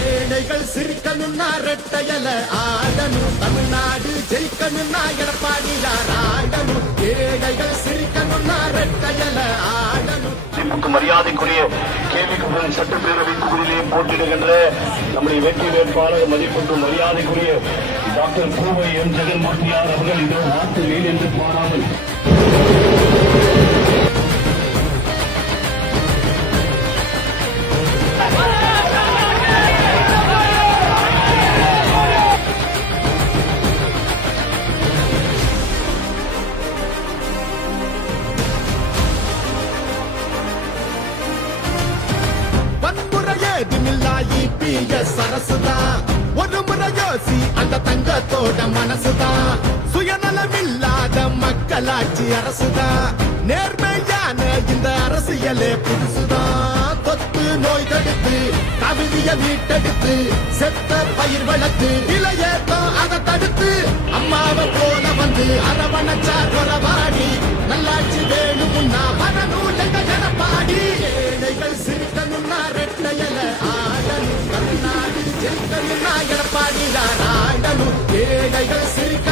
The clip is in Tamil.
ஏழைகள் சிரிக்கணும்னா ரெட்டையல ஆடணும், தமிழ்நாடு ஜெயிக்கணும்னா எடப்பாடியார் ஆடணும். ஏழைகள் சிரிக்கணும்னா ரெட்டையல ஆடணும். மரியாதைக்குரிய கேள்விக்குடன் சட்டப்பேரவை தொகுதியிலே போட்டியிடுகின்ற நம்முடைய வெற்றி வேட்பாளர் மதிப்புக்கு மரியாதைக்குரிய டாக்டர் பூவை எம் ஜெகன்மூர்த்தியார் அவர்கள் இதோ வாக்கு மேல் என்று பாராமல் சரசுதான் ஒரு முறை யோசி, அந்த தங்கத்தோட மனசுதான் சுயநலமில்லாத மக்களாட்சி அரசுதான். நேர்மையான இந்த அரசியலே புதுசுதான். தொத்து நோய் தடுத்து கவிதைய மீட்டெடுத்து செத்த பயிர் வளர்த்து இளையேத்தம் அதை தடுத்து அம்மாவை போல வந்து அரவணைச்சார் உறவாடி நல்லாட்சி வேணும்னா வரணும் எங்க எடப்பாடி. ஏழைகள் சிரிக்கணும்னா ரெட்டையல ஆடணும், தமிழ்நாடு ஜெயிக்கணும்னா எடப்பாடியார் ஆடணும். ஏழைகள் சிரிக்க